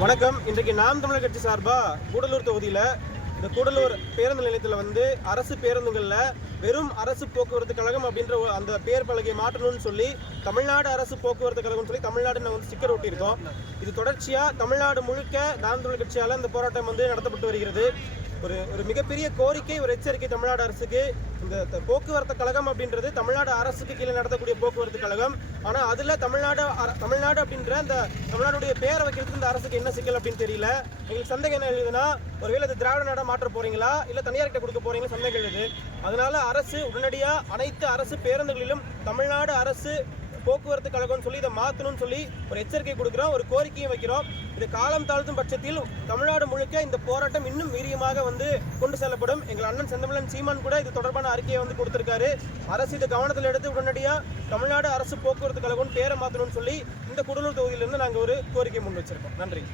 வணக்கம். இன்றைக்கு நாம் தமிழர் கட்சி சார்பாக கூடலூர் தொகுதியில் இந்த கூடலூர் பேருந்து நிலையத்தில் வந்து அரசு பேருந்துகளில் வெறும் அரசு போக்குவரத்து கழகம் அப்படின்ற அந்த பேர் பலகையை மாற்றணும்னு சொல்லி தமிழ்நாடு அரசு போக்குவரத்து கழகம்னு சொல்லி தமிழ்நாடு நாங்கள் வந்து ஸ்டிக்கர் ஒட்டியிருக்கோம். இது தொடர்ச்சியாக தமிழ்நாடு முழுக்க நாம் தமிழர் கட்சியால் இந்த போராட்டம் வந்து நடத்தப்பட்டு வருகிறது. ஒரு ஒரு மிகப்பெரிய கோரிக்கை ஒரு எச்சரிக்கை தமிழ்நாடு அரசுக்கு. இந்த போக்குவரத்து கழகம் அப்படின்றது தமிழ்நாடு அரசுக்கு கீழே நடத்தக்கூடிய போக்குவரத்து கழகம். ஆனால் அதில் தமிழ்நாடு அர- தமிழ்நாடு அப்படின்ற அந்த தமிழ்நாடுடைய பேரை வைக்கிறதுக்கு இந்த அரசுக்கு என்ன சிக்கல் அப்படின்னு தெரியல. எங்களுக்கு சந்தேகம் என்ன எழுதுனா ஒருவேளை அது திராவிட நாடாக மாற்ற போகிறீங்களா இல்லை தனியார்கிட்ட கொடுக்க போகிறீங்களா சந்தேகம் எழுது. அதனால அரசு உடனடியாக அனைத்து அரசு பேருந்துகளிலும் தமிழ்நாடு அரசு போக்குவரத்து கழகம்னு சொல்லி இதை மாற்றணும்னு சொல்லி ஒரு எச்சரிக்கை கொடுக்குறோம் ஒரு கோரிக்கையும் வைக்கிறோம். இது காலம் தாழ்த்தும் பட்சத்தில் தமிழ்நாடு முழுக்க இந்த போராட்டம் இன்னும் வீரியமாக வந்து கொண்டு செல்லப்படும். எங்கள் அண்ணன் செந்தமிழன் சீமான் கூட இது தொடர்பான அறிக்கையை வந்து கொடுத்துருக்காரு. அரசு இதை கவனத்தில் எடுத்து உடனடியாக தமிழ்நாடு அரசு போக்குவரத்து கழகம் பேரை மாற்றணும்னு சொல்லி இந்த குடலூர் தொகுதியிலிருந்து நாங்கள் ஒரு கோரிக்கை முன் வச்சிருக்கோம். நன்றி.